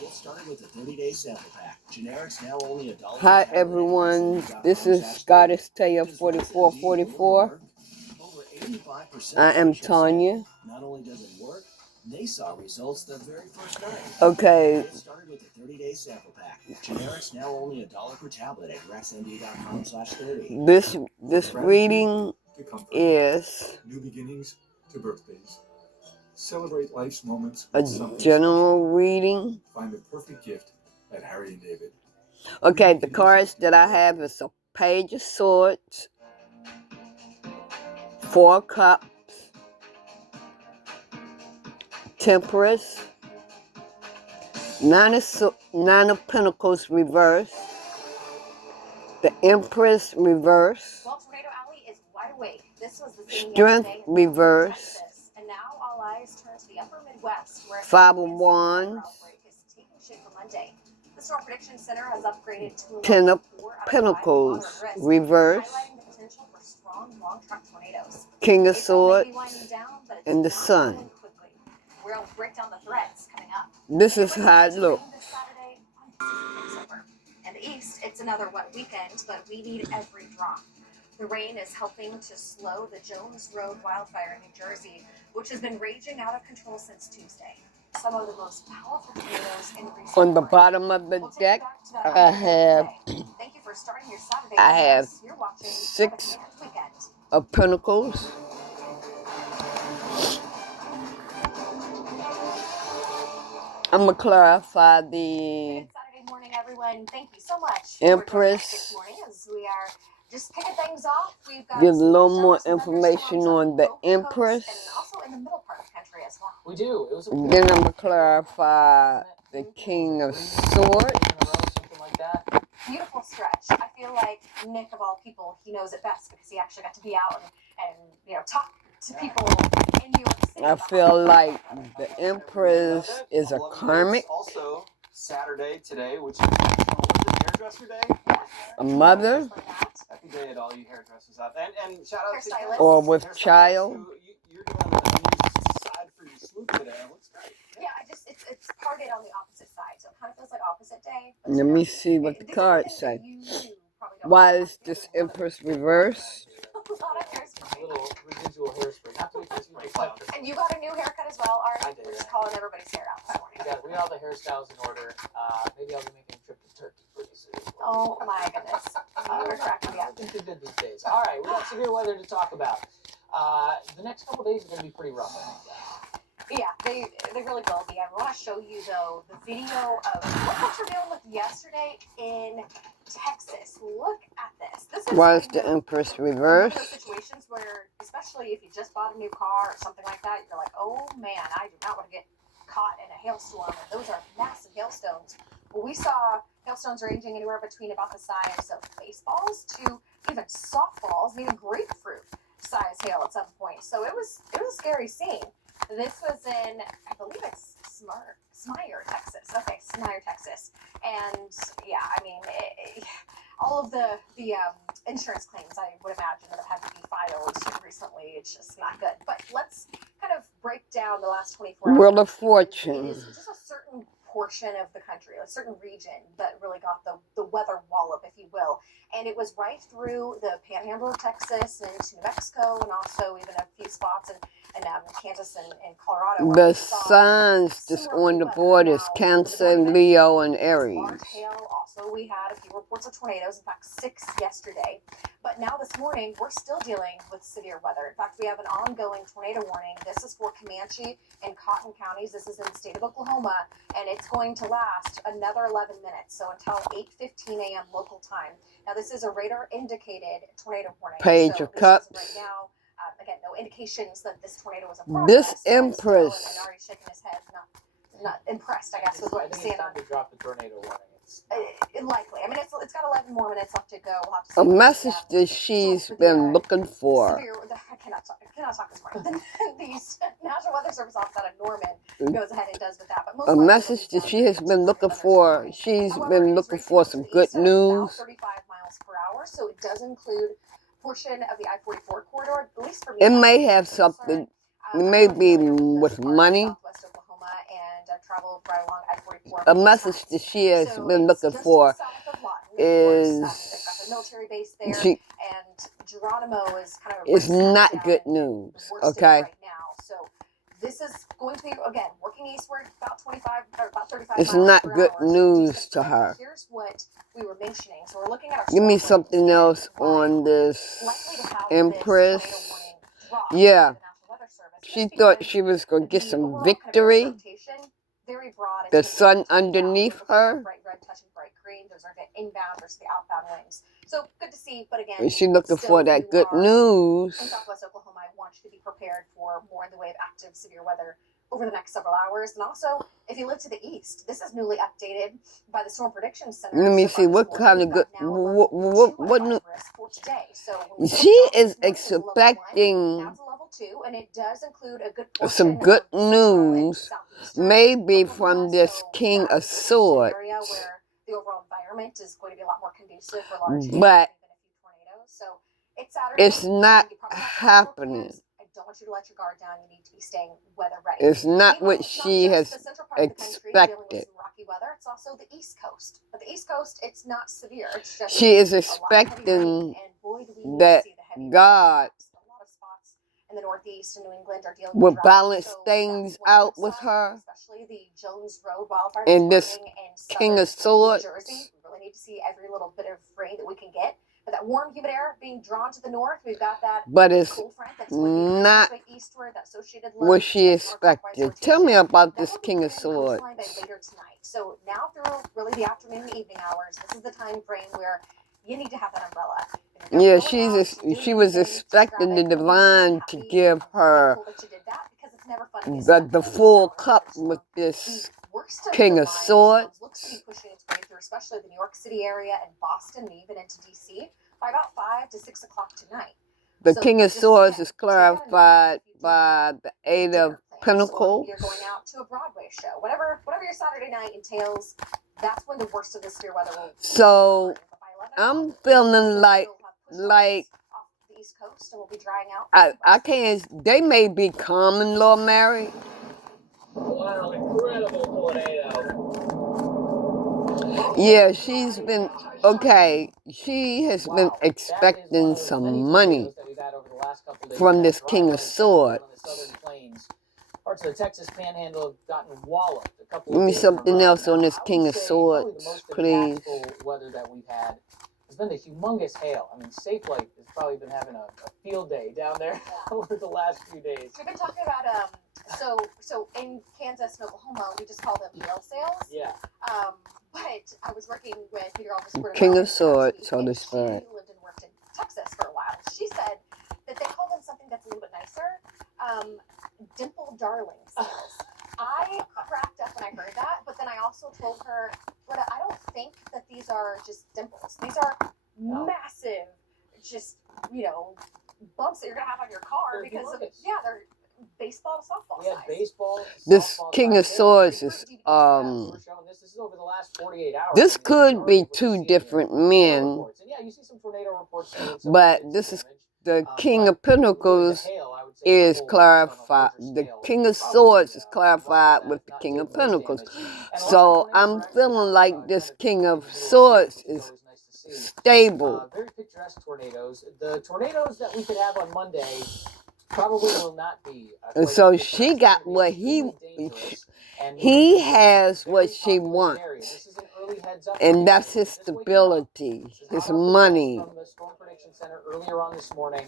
Get started with a 30-day sample pack. Generics now only $1. Hi everyone, this is Goddess Taya 4444. I am Tanya. Not only does it work, they saw results the very first night. Okay. Get started with a 30-day sample pack. Generics now only $1 per tablet at rexmd.com/30. This reading is new beginnings to birthdays. Celebrate life's moments a with something general special. reading. Find the perfect gift at Harry and David. Okay, the cards that I have is a Page of Swords, 4 Cups, Temperance, Nine of Pentacles reverse, the Empress reverse, Well, Tornado Alley is wide awake. This was the scene Strength yesterday in reverse, Texas, and now all eyes turn to the upper Midwest, where Five of Wands, outbreak is taking shape for Monday. The Storm Prediction Center has upgraded to 10 of 4 out of 5 Pentacles moderate risk, reverse, highlighting the potential for strong long-track tornadoes. King of April may be Swords, winding down, but it's and the not Sun. going quickly. We'll break down the threats coming up. This is how it looks. This Saturday, takes over. In the east, it's another wet weekend, but we need every drop. The rain is helping to slow the Jones Road wildfire in New Jersey, which has been raging out of control since Tuesday. Some of the most powerful tornadoes in recent On the times. bottom of the We'll take you deck, back to that I have Thank you for starting your Saturday. I have with us. You're watching 6 the weekend. of Pentacles, I'm gonna clarify the Saturday morning, everyone. Thank you so much. Empress. This morning, as we are just kicking things off. We've got Give a little some more showers and information thunderstorms on the both coasts Empress. and also in the middle part of the country as well. We do. It was a Then I'm gonna clarify the King of Swords. Something like that. Beautiful stretch. I feel like Nick, of all people, he knows it best because he actually got to be out and talk to people in New York City. I feel like the Empress is a karmic, Also, Saturday today, which is National Hairdresser Day. a mother, Happy day at all you hairdressers out there. And shout out to Hairstylists. or with hairstylists child. who you're doing the music side for your swoop today. It looks great. Yeah, it's parted on the opposite side, so it kind of feels like opposite day. But Let me see what the cards say. Why is this Empress reversed? A little residual hairspray. Not to be confused with And you got a new haircut as well, Art? I did, We're just yeah. calling everybody's hair out this morning. We got all the hairstyles in order. Maybe I'll be making a trip to Turkey pretty soon. Oh my goodness. You're cracking me up. Looking too good these days. All right, we got severe weather to talk about. The next couple days are going to be pretty rough, I think, guys. Yeah, they really will be. I want to show you, though, the video of what folks were dealing with yesterday in Texas. Look at this. This is Why is the Empress one of those reversed? situations where, especially if you just bought a new car or something like that, you're like, oh man, I do not want to get caught in a hailstorm. And those are massive hailstones. Well, we saw hailstones ranging anywhere between about the size of baseballs to even softballs, even grapefruit size hail at some point. So it was a scary scene. This was in, I believe it's Smyre, Texas. Okay, Smyre, Texas. And yeah, I mean, all of the insurance claims I would imagine that have had to be filed recently, it's just not good. But let's kind of break down the last 24 hours. Wheel of Fortune. It is just a certain portion of the country, a certain region that really got the weather wallop, if you will. And it was right through the panhandle of Texas and into New Mexico, and also even a few spots in Kansas and Colorado. The signs just on the board is Cancer, Leo, and Aries. Large hail. Also, we had a few reports of tornadoes. In fact, 6 yesterday. But now this morning, we're still dealing with severe weather. In fact, we have an ongoing tornado warning. This is for Comanche and Cotton counties. This is in the state of Oklahoma, and it's going to last another 11 minutes, so until 8:15 a.m. local time. Now, this is a radar-indicated tornado warning. Page of Cups. Right now, again, no indications that this tornado was a progress. This Empress. And Ari's shaking his head, not impressed, I guess, with what we're seeing on. To drop the tornado warning. Likely. I mean, it's got 11 more minutes left to go. We'll have to see A message that she's been looking for. I cannot talk this morning. The National Weather Service office out of Norman goes ahead and does with that. But A message that she has been looking for. She's been looking for some good news. 35 miles per hour, so it does include portion of the I-44 corridor, at least for me. It may have something. It may be with money. Southwest Oklahoma and traveled right along I-44. a message that she has So been it's looking just for south of Lawton, of course. is They've got the military base there, she and Geronimo is kind of it's right smack not down good in news, the worst stage okay? right now. So this is going to be, again, working eastward about 25 or about 35 It's miles not per good hour. So news decent to spread. her. Here's what we were mentioning. So we're looking at our Give me storm warnings something and else why on this likely to have this tornado Empress. warning drop Yeah, by the National Weather Service. she Just thought because she was going to get the some overall kind of victory. area rotation, very broad. It's The going to be sun up to and down. underneath We're looking her. for bright red touching bright green. Those are the inbound versus the outbound winds. So good to see, but again, And she looking still, for if that you good are in news. Southwest Oklahoma, I want you to be prepared for more in the way of active severe weather over the next several hours. And also, if you live to the east, this is newly updated by the Storm Prediction Center. Let me So see far this what morning, kind we've of good. got now a level 2 out of 5 risk for today. So when we She started is this morning, it was a level 1. Now expecting it's a level 2, and it does include a good portion some good of central and news, southeastern maybe Oklahoma. from this So King that of is an area Swords. where the overall environment is going to be a lot more conducive for large hail But and even a few tornadoes. So it's Saturday. it's not You probably have some outdoor happening. plans. I don't want you to let your guard down. You need to be staying weather ready. It's not Meanwhile, what it's not she just has the central part of the country dealing with expected. some rocky weather. It's also the East Coast. But the East Coast, it's not severe. It's just She is a lot of heavy rain, expecting and boy, do we need to that see the heavy rain. God A lot of spots in the Northeast and New England are dealing will with drought. balance So things that's one out good with sign, her. especially the Jones Road wildfire And that's this burning in King southern of Swords. New Jersey. We really need to see every little bit of rain that we can get. But that warm, humid air being drawn to the north, we've got that But it's cold front that's going to be not way eastward, that associated low, what she counterclockwise expected. Tell me rotation. about That this will be King of hitting the coastline by Swords. later tonight. So now through really the afternoon and evening hours, this is the time frame where you need to have that umbrella. If you're Yeah, going out, she was doing anything, just expecting grab the it. divine to Happy, give her thankful that you did that, because it's never fun to get stuck the in full snow in a cup thunderstorm. with The this worst of King the of line of storms looks to be Swords. pushing its way through, especially the New York City area and Boston and even into DC by about 5 to 6 o'clock tonight. The So King of just Swords again, is take that into account clarified if you do by the have Eight of dinner plans, or Pentacles. you're going out to a Broadway show. Whatever your Saturday night entails, that's when the worst of the severe weather will So occur. But by 11 o'clock, I'm feeling like like off the East Coast, and we'll be drying out. I can't. They may be common law married. Wow, incredible tornado. Yeah, she's been okay. She has been Wow, that is one expecting of those some many money tornadoes that we've had over the last couple of days. from We've had this dry King of weather settle down on the Swords. southern plains. Parts of the Texas Panhandle have gotten walloped a couple Give of me days in a something row. else Now, on this I King would of say probably the Swords, most please. impactful weather that we've had has been the humongous hail. I mean, Safe Light has probably been having a field day down there over the last few days. We've been talking about so in Kansas and Oklahoma, we just call them hail sales. Yeah. But I was working with meteorologist Britta King of Rowland Swords, last week, Holy and Spirit. she lived and worked in Texas for a while. She said that they call them something that's a little bit nicer, dimple darling sales. I cracked up when I heard that, but then I also told her, Britta, I don't think that these are just dimples. These are massive, just bumps that you're gonna have on your car They're because of humongous. they're baseball to softball We had size. baseball. This softball King size of hail. Swords We're is showing this. This is over the last 48 hours. this I mean, could we're be able to two see different hail men, reports. And yeah, you see some tornado reports saying some but bits this of is damage. the King But of Pentacles really the hail, I would say, is as a whole, clarified. on a larger The scale, King of probably, Swords is right clarified around with that, the not King did of most Pentacles. damage. And a lot of the So tornadoes I'm are actually feeling now, like kind this of King in the of middle of Swords season, which is always nice to see. stable. Very picturesque tornadoes. The tornadoes that we could have on Monday probably will not be And quite so as she picturesque. got They're what gonna be extremely dangerous and moving he through some has what very she populated areas. wants. This is an early heads up. And that's his Just waking up. stability, This is his hot off the press money. from the Storm Prediction Center earlier on this morning.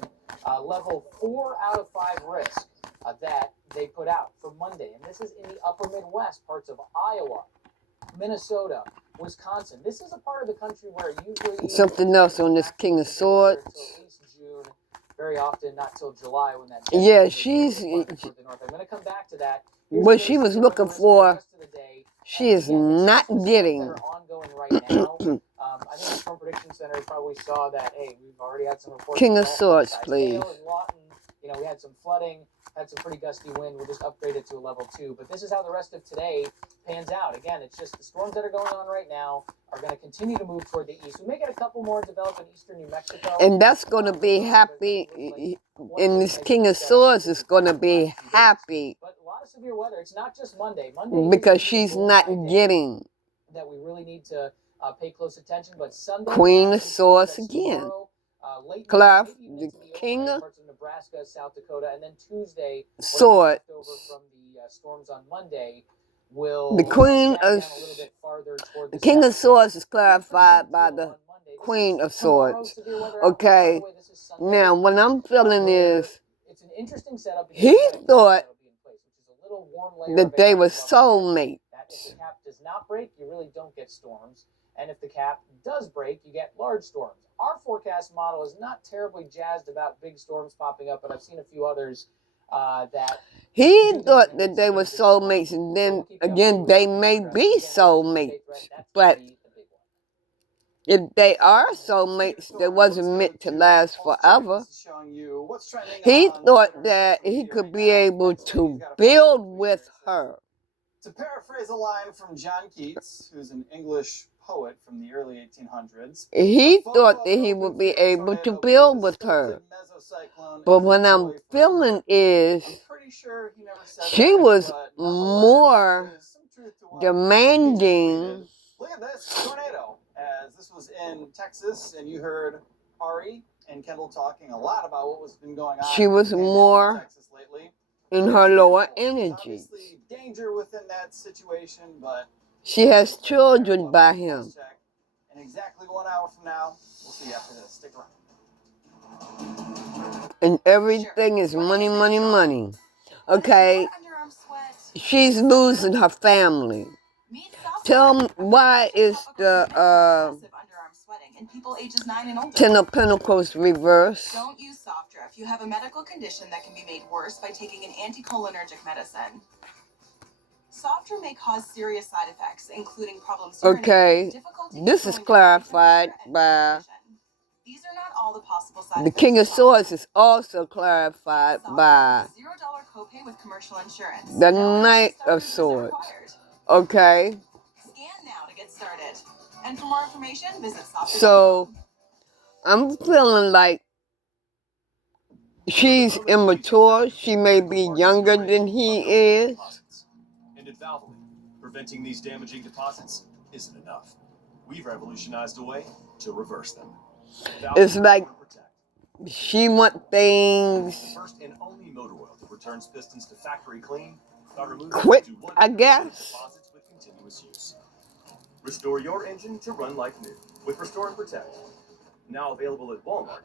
Level 4 out of 5 risk that they put out for Monday. And this is in the upper Midwest, parts of Iowa, Minnesota, Wisconsin. This is a part of the country where usually Something else on this King of Swords. until at least June, very often not till July when that Yeah, I'm going to come back to that. Here's what the she was severe looking weather risk for, the rest of the day. she is Again, it's not just the storms getting. that are ongoing right now. I think the Storm Prediction Center probably saw that, hey, we've already had some reports King of of Swords, size please. hail in Lawton. We had some flooding, had some pretty gusty wind. We'll just upgrade it to a level 2. But this is how the rest of today pans out. Again, it's just the storms that are going on right now are going to continue to move toward the east. We may get a couple more develop in eastern New Mexico. And that's going to be happy. In this King of Swords is going to be happy severe weather. It's not just Monday. Monday because is she's the not bullseye day getting that we really need to pay close attention. But Sunday, Queen we're of actually seeing Swords that again. tomorrow, late Clive, maybe even the into the King overnight of parts of Nebraska, South Dakota, and then Tuesday, Swords. left over from the storms on Monday will The Queen sag of down a little bit farther toward the the King of south. Swords is Pretty big clarified by deal the on Monday. This Queen is of tomorrow's Swords. severe weather outlook. By Okay. the way, this is Sunday. Now, what I'm feeling where is it's an interesting setup because he you've got a cap thought that'll be in place, which is a little warm layer that of they air were above the cap. soulmates. That if the cap does not break, you really don't get storms. And if the cap does break, you get large storms. Our forecast model is not terribly jazzed about big storms popping up, but I've seen a few others that He do this thought and that it's they been were a big storm. soulmates, and So then we'll keep you again, updated they on this may progression. be Again, this is a big soulmates. threat. That's But gonna be the big one. if they are soulmates, they wasn't meant to last forever. He thought that he could be able to build with her. To paraphrase a line from John Keats, who's an English poet from the early 1800s, He thought that he would be able to build with her. But what I'm feeling is she was more demanding. Look at this tornado. As this was in Texas, and you heard Ari and Kendall talking a lot about what was been going on. She was more Texas lately. in her lower energy. Obviously, danger within that situation, but she has children by him. In exactly 1 hour from now, we'll see you after this. Stick around. And everything is money, money, money. Okay, she's losing her family. Tell me, why is the Ten of Pentacles reversed? Don't use Sofdra if you have a medical condition that can be made worse by taking an anticholinergic medicine. Sofdra may cause serious side effects, including problems urinating, Okay, difficulty this is controlling clarified temperature, and by condition. These are not all the possible side the effects King of of Sofdra. Swords is also clarified Sofdra by has a $0 copay with commercial insurance. the No Knight emergency of starter visit Swords. required. Okay, Scan now to get started. And for more information, visit Sofdra.com. so I'm feeling like she's immature. She may be younger than he is. And at Valvoline, preventing these damaging deposits isn't enough. We've revolutionized a way to reverse them. It's like she want things First and only motor oil that returns pistons to factory clean by removing quick, up to I 100% guess. deposits with continuous use. Restore your engine to run like new with Restore and Protect. Now available at Walmart.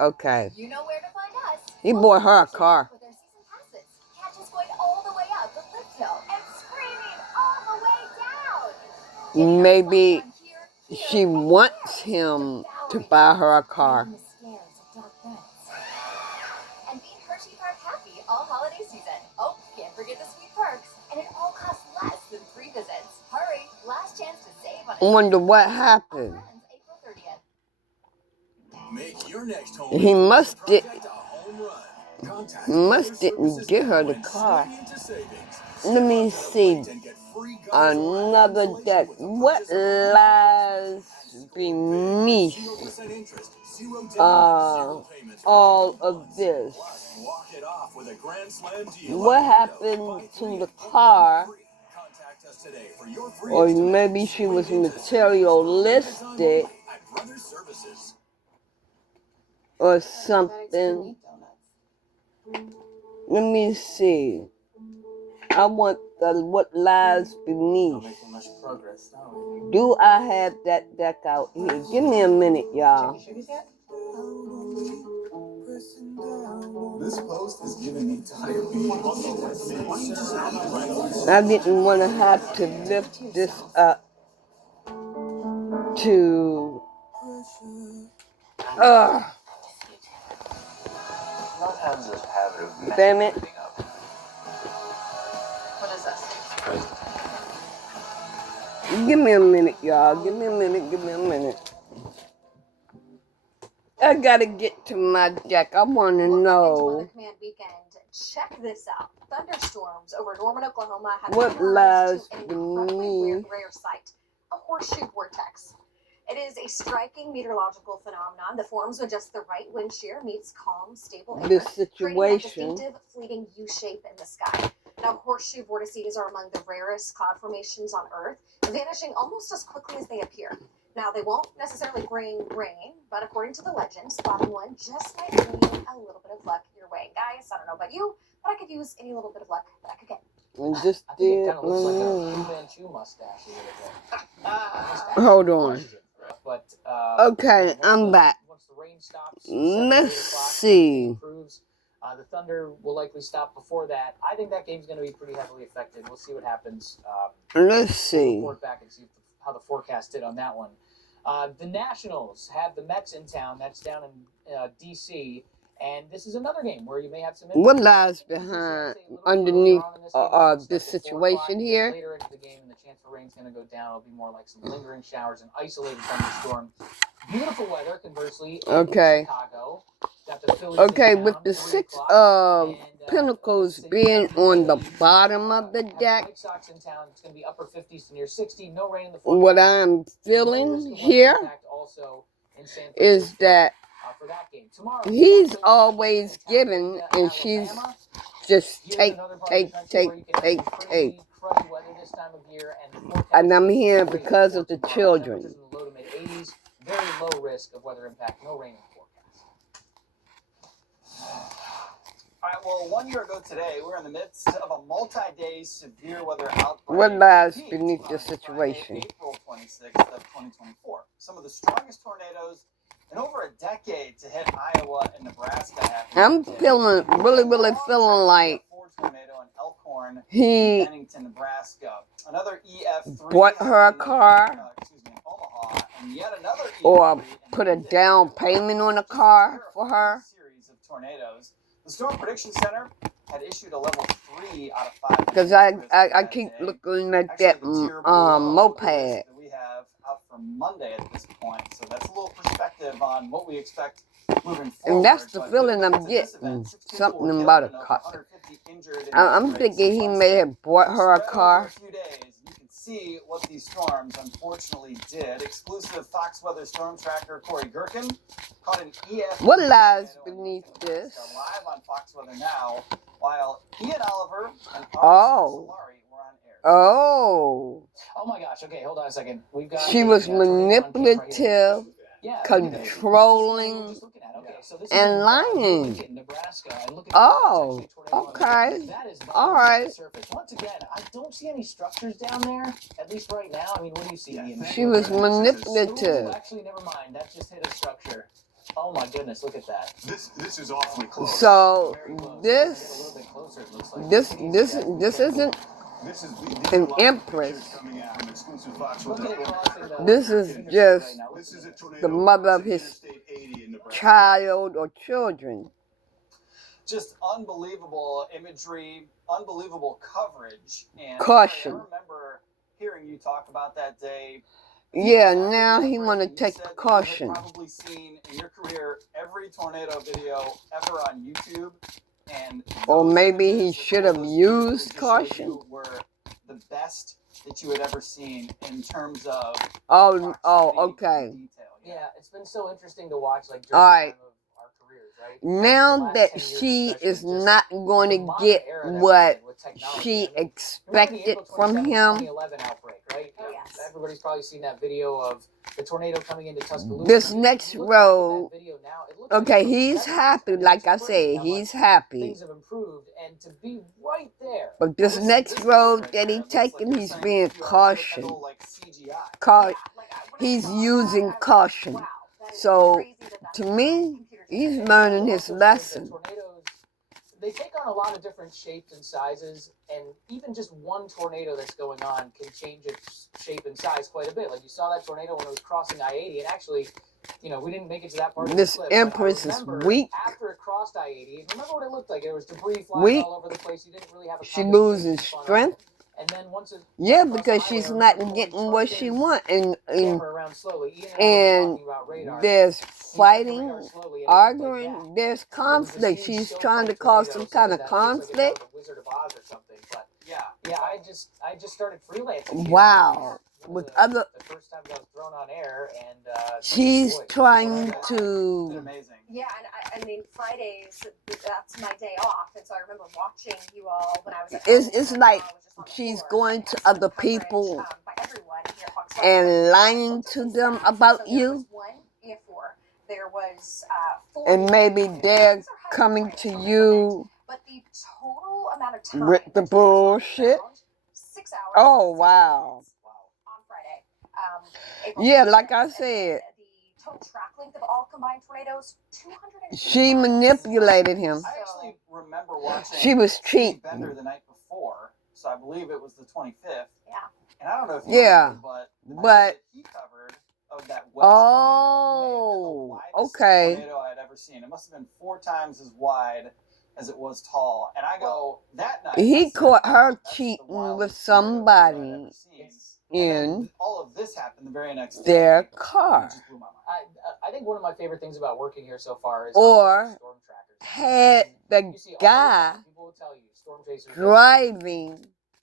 Okay. You know where to find us. He bought her a car. With our season passes. Catch us going all the way up the lift hill and screaming all the way down. Maybe she wants him to buy her a car. And beat Hershey Park happy all holiday season. Oh, can't forget the sweet perks. And it all costs less than 3 visits. Hurry, last chance to save on I wonder what happened. April 30th. Make your next home He must project a home run. Contact didn't get her the car. Let me see another deck. What lies beneath all of this? What happened to the car? Or maybe she was materialistic or something. Let me see. I want what lies beneath. Do I have that deck out here? Give me a minute, y'all. This post is giving me diabetes. I didn't want to have to lift this up to damn it. What is this? Give me a minute, y'all. Give me a minute. I gotta get to my deck. I want to know Weather Command weekend. Check this out. Thunderstorms over Norman, Oklahoma have what terrorized lies to an incredibly beneath. rare sight, a horseshoe vortex. It is a striking meteorological phenomenon that forms when just the right wind shear meets calm, stable air, This creating that situation. distinctive, fleeting U-shape in the sky. Now, horseshoe vortices are among the rarest cloud formations on Earth, vanishing almost as quickly as they appear. Now, they won't necessarily bring rain, but according to the legend, spotting one just might bring a little bit of luck your way. Guys, I don't know about you, but I could use any little bit of luck that I could get. And just I think it did. kind of looks like a Fu Manchu mustache a little bit. Hold on. But, Okay, once I'm back. Once the rain stops, Let's 7 or 8 o'clock, see. improves. The thunder will likely stop before that. I think that game's going to be pretty heavily affected. We'll see what happens. Let's We'll see. report back and see how the forecast did on that one. The Nationals have the Mets in town. That's down in D.C. And this is another game where you may have some. What lies behind, underneath this situation here? Later into the game, and the chance for rain's going to go down. It'll be more like some lingering showers and isolated thunderstorm. Beautiful weather, conversely. Okay. Chicago. Got the Phillies Okay, in town, with the 3 six o'clock, Pinnacles and, being on the bottom of the have deck, White Sox in town. It's going to be upper 50s to near 60. No rain in the what forecast. I'm feeling here is that For that game. Tomorrow, he's always giving, and she's just take. And I'm here because of the children. Low to mid 80s, very low risk of weather impact, no rain in the forecast. All right, well, 1 year ago today, we were in the midst of a multi-day severe weather outbreak. What lies Peaked beneath on this Friday, situation? April 26th of 2024. Some of the strongest tornadoes in over a decade to hit Iowa and Nebraska happened. I'm feeling, really feeling like tornado in Elkhorn, he Bennington, Nebraska. Another EF3 bought her a car, in Omaha, and yet another EF3 or in put a Minden, down payment on a car for her. Series of tornadoes. The Storm Prediction Center had issued a level 3 out of 5. Because I keep looking at that moped. That we have out for Monday at this point, so that's a little perspective on what we expect moving forward. And that's the feeling I'm getting. Something about a car. I'm thinking he may have bought her a car. You can see what these storms unfortunately did. Exclusive Fox Weather Storm Tracker Corey Gherkin caught an EF. What lies beneath this? Live on Fox Weather Now, while Ian Oliver and Oh. Solari were on air. Oh. Oh my gosh, okay, hold on a second. We've got She was manipulative, controlling, and lying. Oh, okay. All right. Once again, I don't see any structures down there, at least right now. I mean, what do you see? She was manipulative. Actually, never mind. That just hit a structure. Oh my goodness, look at that. This is awfully close. So This isn't an empress. This is just the mother of his child or children. Just unbelievable imagery, unbelievable coverage, and Caution. I remember hearing you talk about that day. Yeah, now he want to take precaution. You've probably seen in your career every tornado video ever on YouTube, and or maybe he should have used caution. Were the best that you had ever seen in terms of okay. Yeah, it's been so interesting to watch. Like all right. Right? Now that she is not going to get what she expected from him, 2011 outbreak, right? Oh, yes. Everybody's probably seen that video of the tornado coming into Tuscaloosa. This next road, okay, he's happy. Like I say, he's happy. Things have improved, and to be right there. But this next road that he's taking, he's being cautious. He's using caution. So, to me, he's learning his lesson. Tornadoes, they take on a lot of different shapes and sizes, and even just one tornado that's going on can change its shape and size quite a bit. Like you saw that tornado when it was crossing I-80, and actually, you know, we didn't make it to that part of the clip. This Empress is weak. After it crossed I-80, remember what it looked like? There was debris flying all over the place. You didn't really have a she loses strength. And then once it because she's not getting what she wants, and there's fighting, arguing, there's conflict. She's trying to cause some kind of conflict. Yeah, I just started freelancing. Wow. With other, the first time I was thrown on air, and she's boy, trying Did to. amazing. Yeah, and I mean Fridays, that's my day off, and so I remember watching you all when I was at home. It's and like I was just on the she's floor, going and to some other coverage, people by everyone here at Fox and Sports, but lying took to some them stats. about So there you, was one EF4, there was 4 and maybe tornadoes. they're These are high coming to tornadoes, you but the total amount of time with the that tornadoes were on the bullshit. ground, 6 hours. Oh, 16 wow. minutes on Friday. April Yeah, like 26th. I And then said, the total track length of all combined tornadoes, 280 she miles. manipulated him. I actually remember watching She was Stevie cheating. Bender the night before, so I believe it was the 25th. Yeah. And I don't know if you Yeah, remember, but the video but that he covered of that West tornado may have been the oh, widest okay. tornado I had ever seen. It must have been 4 times as wide as it was tall. And I go, that night, I He said, caught wow, her that's the cheating with wildest tornado video I'd somebody ever seen. And in then all of this happened the very next day. their And car, it just blew my mind. I think one of my favorite things about working here so far is or storm trackers. had the You see all the guy time, people will tell you storm chasers. driving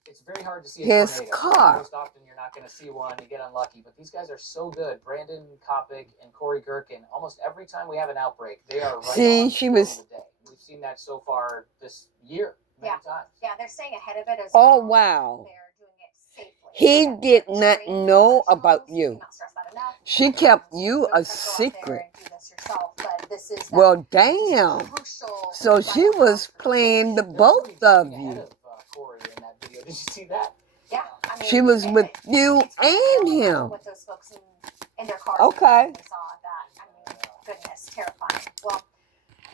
It's very hard to see a his tornado. car. Most often you're not going to see one. You get unlucky, but these guys are so good. Brandon Kopic and Corey Gherkin. Almost every time we have an outbreak, they are right See, on the she storm was- of the day. We've seen that so far this year many times. Yeah, they're staying ahead of it as Oh, well. wow. They're doing it safely. He And did they're not trained know professionals. about You you. cannot stress that enough. She kept And you really a couldn't go out there secret. and do this yourself, but this is that Well, damn. crucial So she vital was task for playing the They're both really of driving ahead you. of Corey in that video. Did you see that? Yeah, I mean, She was with you it's and really him. with those folks in their cars. Okay. When they saw that. I mean, goodness, terrifying. Well,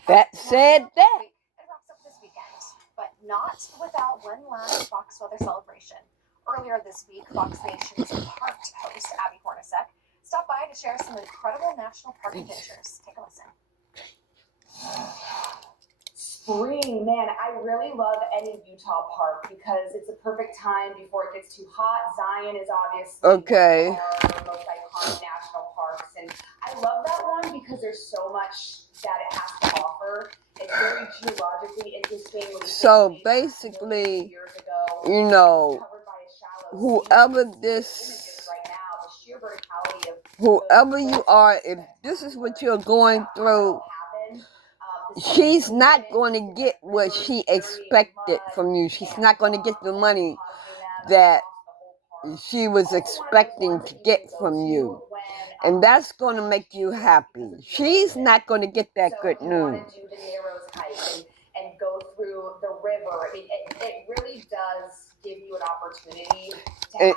That said that. it wraps up this weekend, but not without one last Fox weather celebration. Earlier this week, Fox Nation's park host Abby Hornacek stopped by to share some incredible national park adventures. Take a listen. Spring, man, I really love any Utah park because it's a perfect time before it gets too hot. Zion is obviously Okay. one of our most iconic national parks, and I love that one because there's so much that it has to offer. It's very geologically interesting. When you So think way back basically, years ago, you it know, was covered by a shallow whoever sea. this, Images right now, the sheer verticality of whoever you are, if this is what you're going through, she's not going to get what she expected from you. She's not going to get the money that she was expecting to get from you. And that's going to make you happy. She's not going to get that good news. So if you want to do the Narrows hike and go through the river, I mean, it really does give you an opportunity to have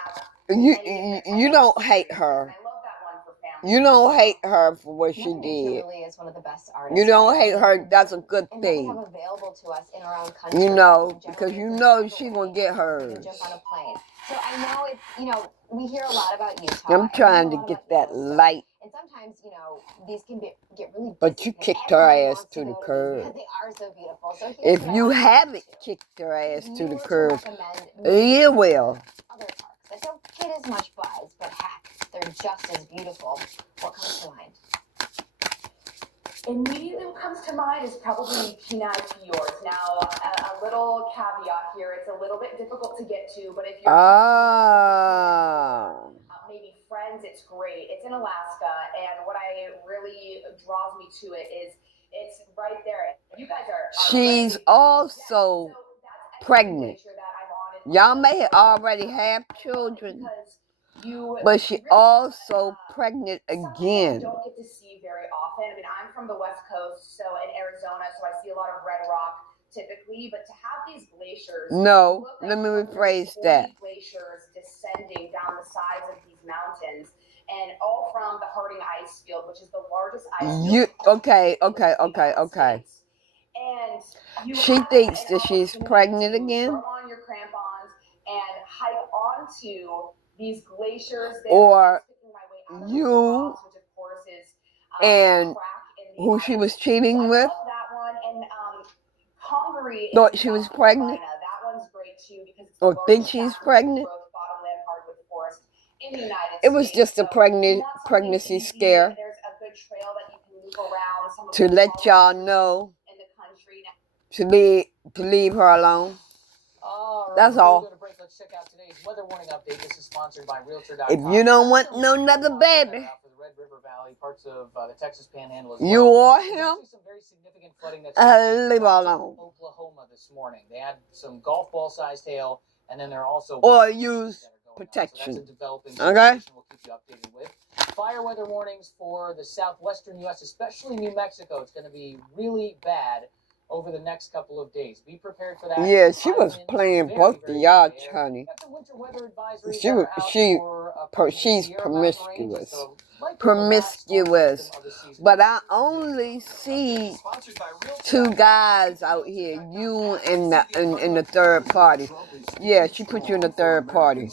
You don't hate her. I love that one for family. You don't hate her for what she Mother Nature did. really is one of the best artists. You don't right? hate her. That's a good And what we have thing. available to us in our own country. You know, generally because you is know a she single gonna get way hers. to jump on a plane. So I know it's, you know, we hear a lot about Utah. I'm and we trying hear to a lot get about that Yellowstone. light, And sometimes, you know, these can get really but busy you and kicked her everybody ass wants to the go these curb. because they are so beautiful. So If here's what I you would haven't do. kicked her ass If to you the were to curb, recommend maybe you will. other parks that don't get as much buzz, but heck, they're just as beautiful. What comes to mind? Immediately what comes to mind is probably Kenai Fjords. Now, a little caveat here, it's a little bit difficult to get to, but if you're maybe friends, it's great. It's in Alaska, and what really draws me to it is it's right there. You guys are She's ready. also So that's pregnant. nature that I'm on. Y'all may already have children, but she also pregnant Something again. I don't get to see very often. I mean, I'm from the West Coast, so in Arizona, so I see a lot of red rock typically, but to have these glaciers. No, look let like me rephrase 40 that. glaciers descending down the sides of these mountains, and all from the Harding Ice Field, which is the largest ice field. Okay. And you She have thinks an that she's opportunity pregnant to again? Throw on your crampons and hike onto these glaciers. Or you you which of course is and crack in the who she was ice. cheating I with love that one, and Congaree thought in she was South pregnant? Carolina. That one's great too because it's the or think largest she's fastest pregnant. growth bottomland hardwood forest in the United It was States. just a So you want something pregnancy easy, scare there's a good trail that you can move around. Some of to the let y'all tallest know in the country. to leave her alone. All right. That's before we all. go to break, let's check out today's weather warning update. This is sponsored by Realtor.com. If you don't want no another baby, For the Red River Valley, parts of the Texas Panhandle as you well. or him, There's some very significant flooding that's leave parts of alone. Oklahoma this morning. They had some golf ball sized hail, and then there are also Or that use are going on. protection. So that's a developing Okay? situation we'll keep you updated with. Fire weather warnings for the southwestern U.S., especially New Mexico. It's going to be really bad over the next couple of days. Be prepared for that. Yeah, she High was winds, playing very, both very the y'all, dry air. Johnny. Got the winter weather advisories She that was- are out she- for, she's Sierra Mountain range. It's promiscuous. the- likely the last storm Promiscuous. system of the season. But I only see two guys out here, you and the third party. Yeah, she put you in the third party.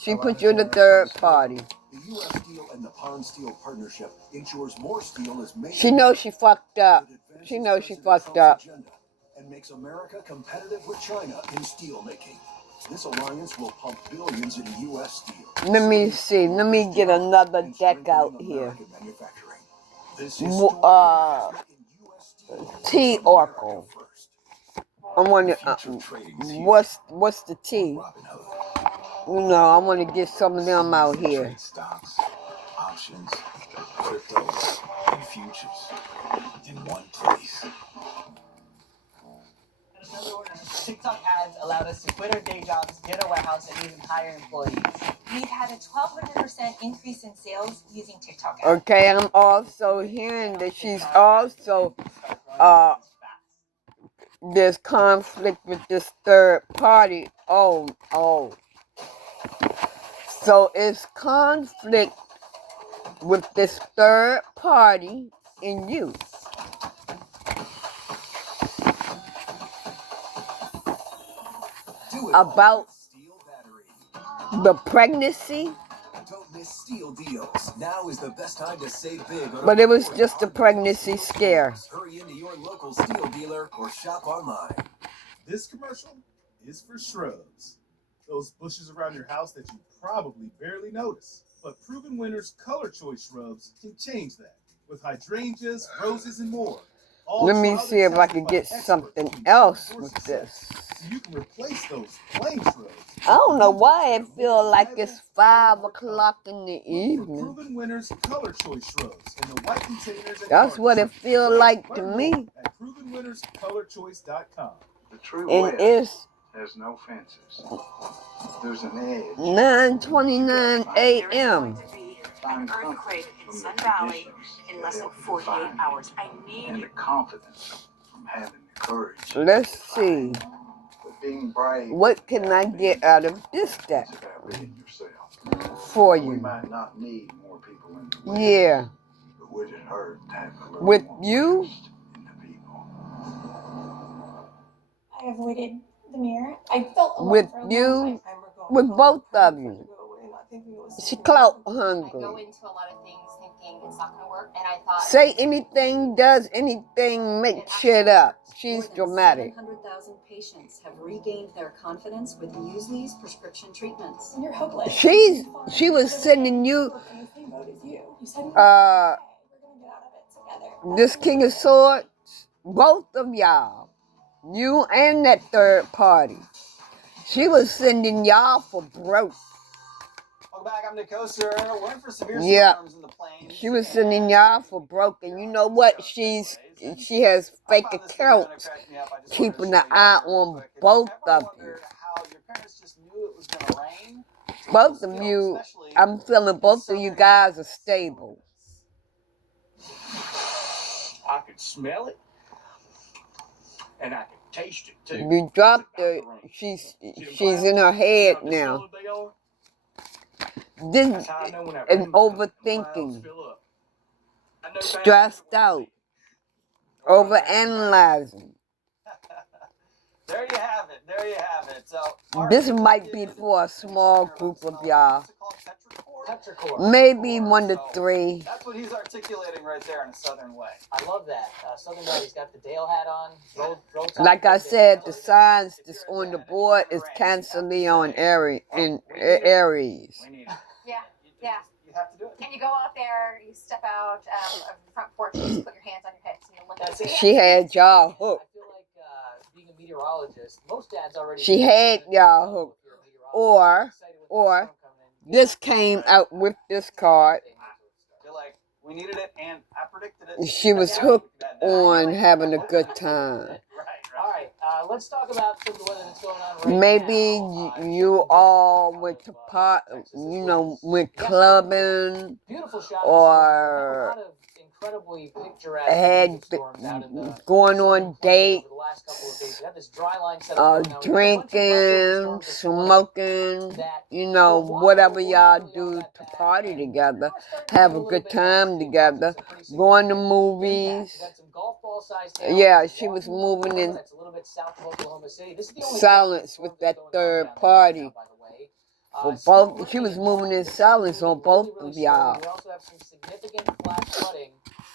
She put you in the third party. The U.S. Steel and the Pond Steel partnership ensures more steel is made. She knows she fucked up. She knows she fucked up. And makes America competitive with China in steel making. This alliance will pump billions into U.S. steel. Let me see. Let me get another deck out here. This Tea Oracle. I want to. What's the tea? You know, I want to get some of them out here. Stocks, options, crypto, and futures in one place. TikTok ads allowed us to quit our day jobs, get a warehouse, and even hire employees. We've had a 1,200% increase in sales using TikTok ads. Okay, I'm also hearing that she's also there's conflict with this third party. Oh. So it's conflict with this third party in you. About the pregnancy. Don't miss steel deals. Now is the best time to save big. But it was just a pregnancy scare. Hurry into your local steel dealer or shop online. This commercial is for shrubs. Those bushes around your house that you probably barely notice. But Proven Winners Color Choice shrubs can change that. With hydrangeas, roses, and more. Let me see if I can get something else with this. So you can replace those plain shrubs. I don't know why it feels like it's 5 o'clock in the evening. Proven Winners Color Choice shrubs in the white containers. That's what it feels like to me. At ProvenWinnersColorChoice.com. The true And web it's has no fences. There's an edge. 9:29 a.m. Find earthquake comfort in from Sun the Valley conditions in that less than help you 48 find hours. I you, need and you. the confidence from having the courage. Let's see. But being brave. What can I get out of this deck It's about being yourself. for We you? might not need more people in the world. Yeah. But would it hurt to have a little With more you? trust in the people? I avoided the mirror. I felt alone With for a you? long time. With both of you. She clout I go hungry. into a lot of things thinking it's not going to work, and I thought Say anything, does anything, make shit up. She's dramatic. 700,000 patients have regained their confidence with Muesli's prescription treatments. When you're hopeless. She was sending you this King of Swords, both of y'all. You and that third party. She was sending y'all for broke. Welcome back. I'm Nick Oster. We're in for severe storms in the plains. She was sending y'all for broke, and you know what? She has fake accounts keeping an eye on both of you. Both of you, I'm feeling both of you guys are stable. I could smell it, and I could taste it too. You dropped her. She's in her head now. Then and overthinking, stressed out, overanalyzing. There you have it. There you have it. So this might be for a small group of y'all. Maybe 1 to 3. That's what he's articulating right there in a Southern way. I love that. Southern way. He's got the Dale hat on. Like I said, the signs that's on the board is Cancer, Leon, Aries. Yeah. You have to do it. And you go out there, you step out of the front porch, and you just put your hands on your hips, and you look at it. She had y'all hooked. I feel like being a meteorologist, most dads already. She had y'all hooked. Or this came out with this card. You're like, we needed it, and I predicted it. She was hooked on having a good time. Right. All right, let's talk about some of the weather that's going on right Maybe now. you all went to went clubbing, Beautiful shot or incredibly picturesque had storms out in the going on dates, over the last couple of days. We had this dry line set up going on. drinking, smoking, whatever y'all do to party together, have a good time together, going to movies. Yeah, she was moving in silence with that third party. For both, she was moving in silence on both of y'all. We also have some significant flash flooding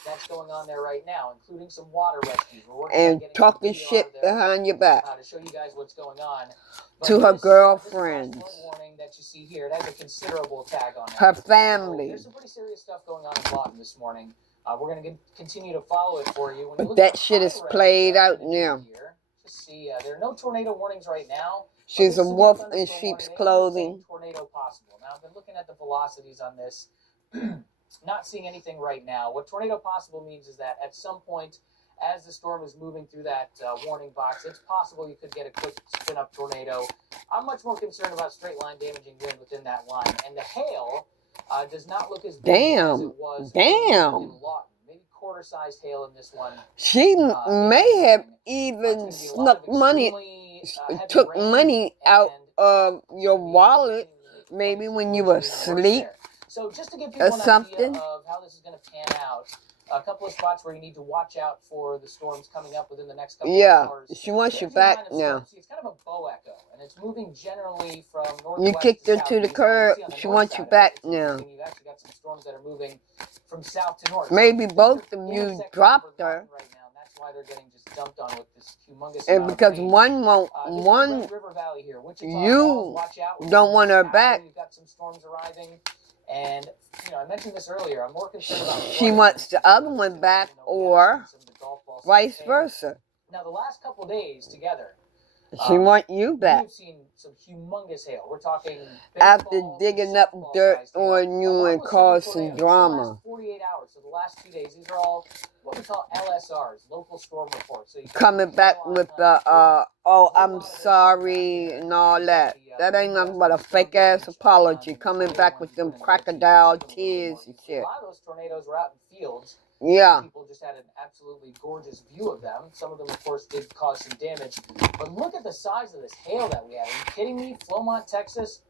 that's going on there right now, including some water rescues. And talking shit behind your back to show you guys what's going on. to her girlfriends, This warning that you see here, it has a considerable tag on it. her family. There's some pretty serious stuff going on in Lawton this morning. We're going to continue to follow it for you. But that shit is played out now. Just see, there are no tornado warnings right now. She's a wolf in sheep's clothing. Tornado possible. Now, I've been looking at the velocities on this, not seeing anything right now. What tornado possible means is that at some point, as the storm is moving through that warning box, it's possible you could get a quick spin-up tornado. I'm much more concerned about straight-line damaging wind within that line. And the hail does not look as big as it was in Lawton. Maybe quarter-sized hail in this one. She may have even snuck money, took money out of your wallet, maybe when you were asleep So just to give or people an something. idea of how this is going to pan out, a couple of spots where you need to watch out for the storms coming up within the next couple of hours. She wants you back now. See, it's kind of a bow echo, and it's moving generally from northwest You kicked her to the southeast. curb. You see on the She north wants side you of it, back it's now. moving. You've actually got some storms that are moving from south to north. Maybe So both they're of you intersecting dropped over her. Lawton right now, and that's why they're getting just dumped on with this humongous And amount of because rain. one won't, This is one Red River Valley here. Wichita you Falls, watch out. Within don't the want next her back. hour, you've got some storms arriving, and I mentioned this earlier. I'm more concerned about She flooding wants than the other one back, or some of the golf balls vice fail. versa. Now, the last couple days together, She wants you back. we've seen some humongous hail. We're talking After baseball to digging up softball dirt sized hail. on you Along and with cause super some tornadoes, drama. The last 48 hours, so the last 2 days, these are all what we call LSRs, local storm reports. So you Coming back with the, oh, I'm sorry and all that. That ain't nothing but a fake ass apology. Coming back with them crocodile tears and A shit. lot of those tornadoes were out in fields. Yeah. People just had an absolutely gorgeous view of them. Some of them, of course, did cause some damage. But look at the size of this hail that we had. Are you kidding me? Flomont, Texas,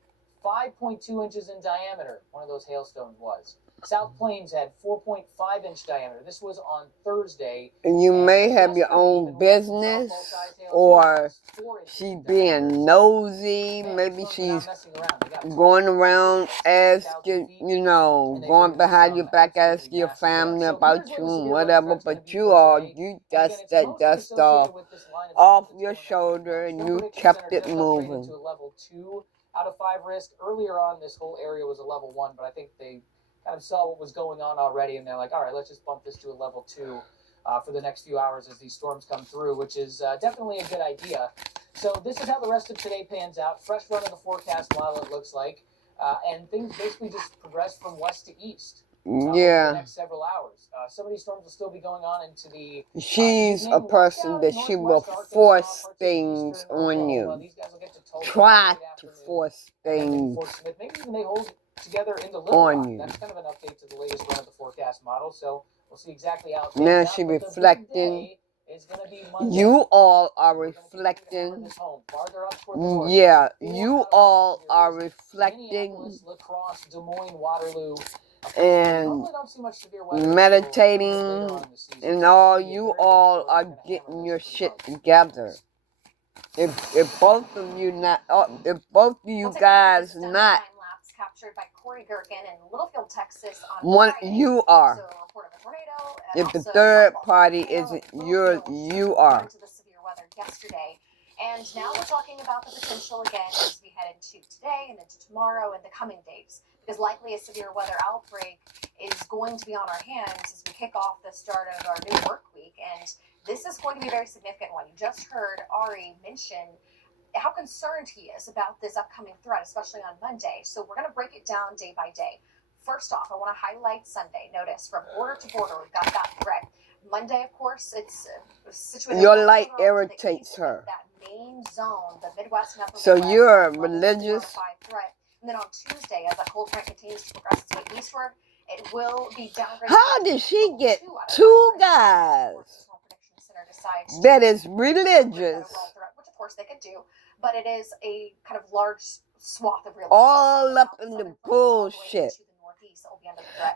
5.2 inches in diameter, one of those hailstones was. South Plains had 4.5-inch diameter. This was on Thursday. And you may have your own business, or she being nosy. Maybe she's going around asking, going behind your back asking your family about you and whatever. But you dust that dust off your shoulder and you kept it moving. To a level 2 out of 5 risk. Earlier on, this whole area was a level 1, but I think they kind of saw what was going on already, and they're like, all right, let's just bump this to a level 2 for the next few hours as these storms come through, which is definitely a good idea. So this is how the rest of today pans out. Fresh run of the forecast model, it looks like, and things basically just progress from west to east. Over the next several hours. Some of these storms will still be going on into the. She's a person that she will force things on you. Try to force things Maybe even they hold together into on you. That's kind of an update to the latest run of the forecast model. So we'll see exactly how. Now she reflecting. You all are reflecting. Yeah, you all are reflecting and meditating, and all you all are getting your shit together. If both of you guys not, captured by Corey Gerken in Littlefield, Texas on one Friday. you are. So, report of a tornado, If the also third softball party tornado isn't, in you Littlefield are. into the severe weather yesterday. And now we're talking about the potential again as we head into today and into tomorrow and the coming days. Because likely a severe weather outbreak is going to be on our hands as we kick off the start of our new work week. And This is going to be a very significant one. You just heard Ari mention how concerned he is about this upcoming threat, especially on Monday. So we're going to break it down day by day. First off, I want to highlight Sunday. Notice from border to border, we've got that threat. Monday, of course, it's situated. Your light irritates her. That main zone, the Midwest and upper So Midwest, you're level religious. 4 or 5 threat. And then on Tuesday, as that cold front continues to progress its way eastward, it will be downgraded. How did she get 2 guys that is religious? Which of course they could do, but it is a kind of large swath of real estate. All up in the bullshit.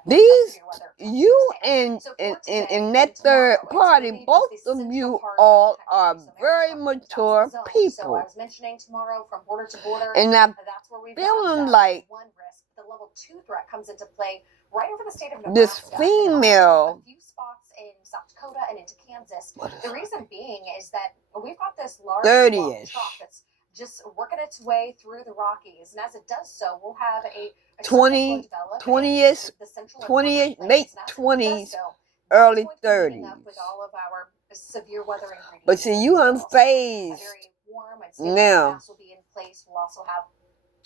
These, you and that third party, both of you all are very mature So I people. was mentioning tomorrow from border to border, And I'm that's where we've feeling got like one risk. The level 2 threat comes into play right over the state of Nebraska. this female, A few spots in South Dakota and into Kansas. The reason being is that we've got this large 30-ish. trough that's just working its way through the Rockies, and as it does so, we'll have a 20-ish, 20-ish, late 20s, early 30s. with all of our severe weather ingredients. But see, you unfazed Very warm and now. gas will be in place. We'll also have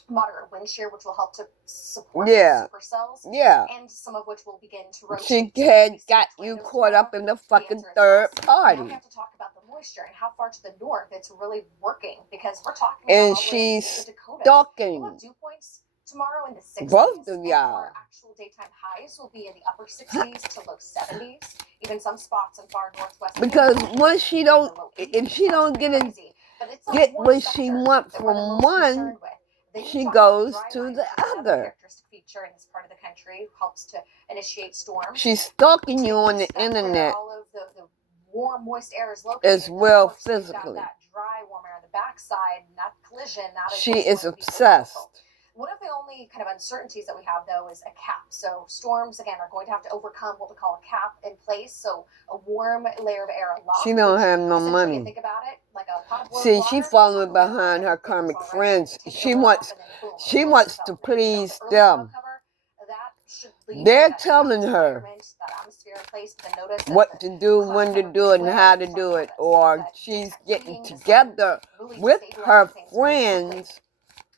moderate wind shear, which will help to support Yeah. supercells. Yeah. And some of which will begin to rotate. She So had we see got tornadoes you caught up in the fucking answer is third yes. Now we party. have to talk about the moisture and how far to the north it's really working, because we're talking And about all the way she's to the Dakotas. stalking We'll have dew points tomorrow in the 60s. both of and y'all. our actual daytime highs will be in the upper 60s to low 70s. Even some spots in far northwest. Because Kansas once she don't, if she don't get get what she wants from one, she goes to the other. Characteristic feature in this part of the country helps to initiate storms. She's stalking you on the That's where internet all of the warm, moist air is located. as well Of course, we've got physically. that dry, warm air on the backside, and that collision. That She what's is going to be so obsessed. powerful. One of the only kind of uncertainties that we have, though, is a cap. So storms, again, are going to have to overcome what we call a cap in place. So a warm layer of air aloft. She don't which have no essentially, money. think about it, like a pot of boiled See, water, she following put the lid on behind it, her it's karmic all right, friends. take the She lid wants, off, and then boom, she it wants fell to through. please So the early them. cover, that should leave They're that telling her environment, that atmosphere in place, but then notice that what the to do, cloud when to cover do it, and will how to start do it, this. or That she's just getting heating the sun together really with stabilizes her things really quickly. friends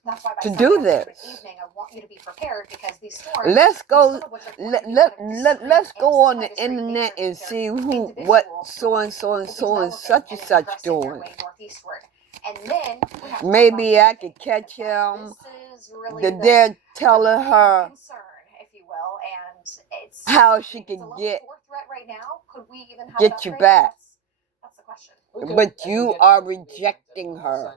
That's why by to Sunday do afternoon and this. evening, I want you to be prepared, because these storms, Let's go. some of which are going to be kind of discrete Let's and go on the kind of discrete internet nature, and they're see what individual so and so and will be so and developing such and and such progressing their doing. way northeastward. And then we have to Maybe talk I about could Monday, catch because him. this is really That the they're telling big her concern, if you will, and it's how she it's a could level get 4 threat right now. Could we even have it get you upgraded? back. That's the question. But you are rejecting her.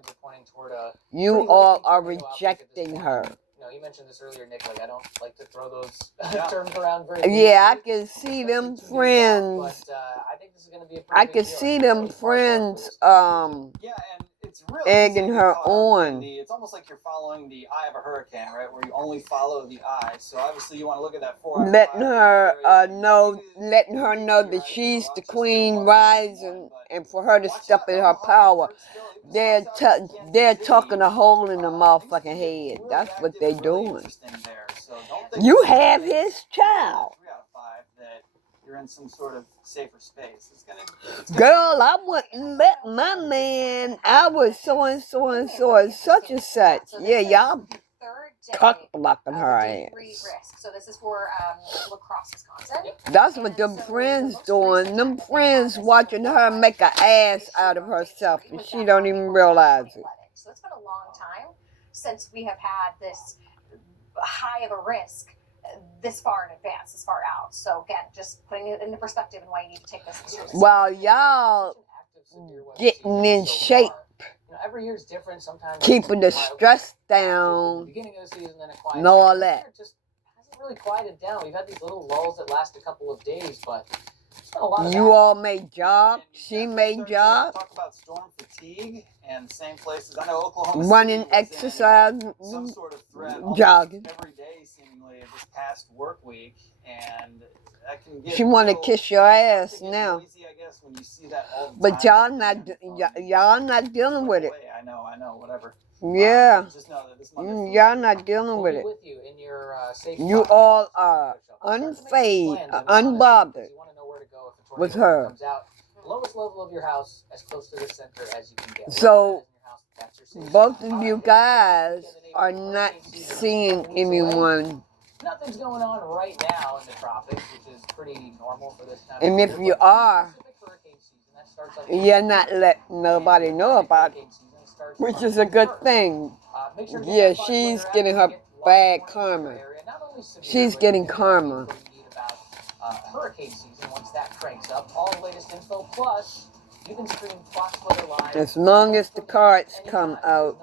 You all are rejecting her. No, you mentioned this earlier, Nick. Like, I don't like to throw those Yeah. terms around very Yeah, I loosely, can see especially them 2 days out, friends. But I think this is going to be a pretty I big can deal. see It's them really hard work for friends this. Yeah, and it's really egging easy to her get caught up in on. it's almost like you're following the eye of a hurricane, right? Where you only follow the eye. So obviously you want to look at that 4 out of 5 Letting her areas. know, letting You her can know do that your eyes she's are the just queen one, rising, but and for her to watch step out, in the her Omaha power. alert still, even They're starts out in Kansas they're City. talking a hole in the Things motherfucking can get head. really That's what active they and really doing. interesting there. So don't think You that have because his you're in child. that 3 out of 5 that you're in some sort of safer space. It's gonna Girl, I wouldn't let my man. I was so and so and so and such and such. Yeah, y'all cock blocking her day 3 ass. risk. So this is for La Crosse, Wisconsin. That's what them friends doing. Them friends watching her make an ass out of herself, and she don't even realize it. So it's been a long time since we have had this high of a risk this far in advance, this far out. So again, just putting it into perspective and why you need to take this seriously. While y'all getting in shape, You know, every year's different. Sometimes keeping the it's quiet stress at the down, beginning of the season, then it quiets and all down. that. This year just hasn't really quieted down. We've had these little lulls that last a couple of days, but it's been a lot of You all made jobs. She made jobs. Talk about storm fatigue and same places. I know Oklahoma Running, City was exercise, in some sort of threat almost jogging. every day, seemingly this past work week, and that can get She want to real- kiss your it can ass start to get now. noisy, I guess, when you see that all the But time. y'all not dealing with it. I know, whatever. Yeah. Just know that this Monday. Y'all not dealing with We'll it. be with you in your safe You spot. all are unfazed, unbothered You want to know where to go if the with tornado her. comes out. lowest level of your house as close to the center as you can get. So both of you guys are not seeing anyone. Nothing's going on right now in the tropics, which is pretty normal for this time of And year. if you are, you're not letting nobody know about it, which is a good thing. Yeah, she's getting her bad karma. She's getting karma. Hurricane season, once that cranks up, all the latest info, plus you can stream Fox Weather Live As long as the cards come out.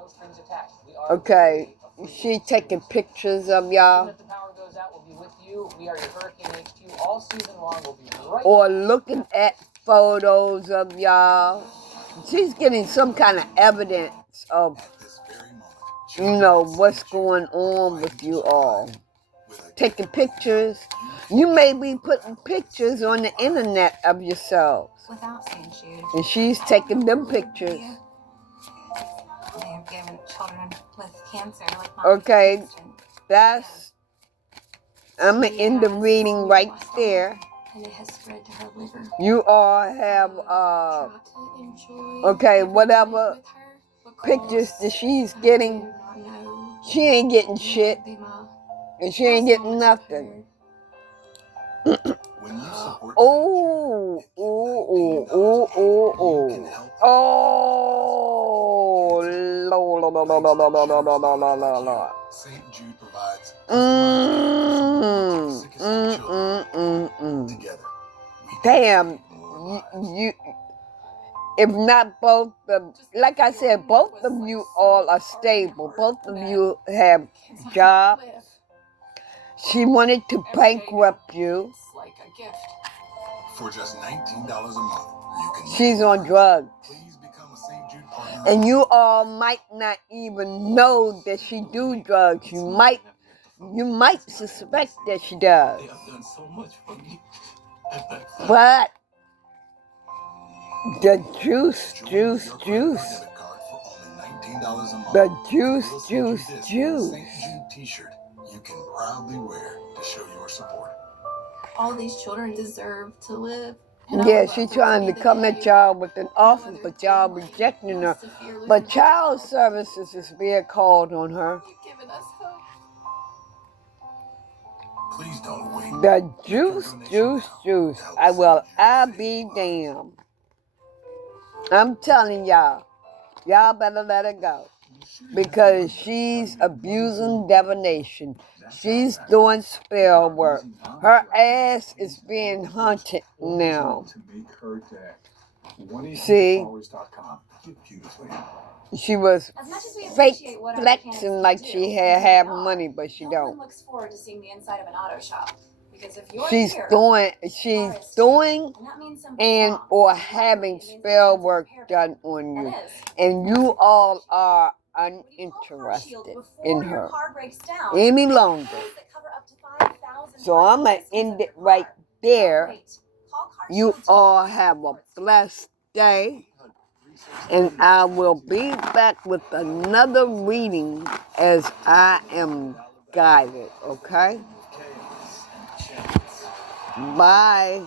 Okay, she taking pictures of y'all. If the power goes out, we'll be with you. We are your Hurricane HQ all season long. We'll be right Or looking at photos of y'all. She's getting some kind of evidence of, what's going on with you all. Taking pictures. You may be putting pictures on the internet of yourselves. Without saying shoot. And she's taking them pictures. They've given children with cancer like my Okay, I'm going to end the reading right there. And it has spread to her liver. You all have, whatever pictures that she's getting, she ain't getting shit. And she ain't getting nothing. Oh, Lord. St. Jude provides together. Damn, you. If not both like I said, both of you all are stable. Both of you have jobs. She wanted to bankrupt you. Like a gift. For just $19 a month, you can. She's on drugs. Please become a St. Jude partner. And you all might not even know that she do drugs. You might suspect that she does. They have done so much for me. But the juice. The juice. St. Jude t-shirt you can proudly wear to show your support. All these children deserve to live. Yeah, she's trying to come at y'all with an offer, but y'all rejecting her. But child services is being called on her. You've given us hope. Please don't wait. The juice. I'll be damned. I'm telling y'all better let her go. Because she's abusing divination. She's doing spell work. Her ass is being haunted now. See? She was fake flexing like she had money, but she don't. Looks forward to seeing the inside of an auto shop. Because if you're She's here, doing and that means something's and wrong. or having spell work done on you. And you all are uninterested in her any longer. So I'm going to end it right there. You all have a blessed day. And I will be back with another reading as I am guided, okay? Bye.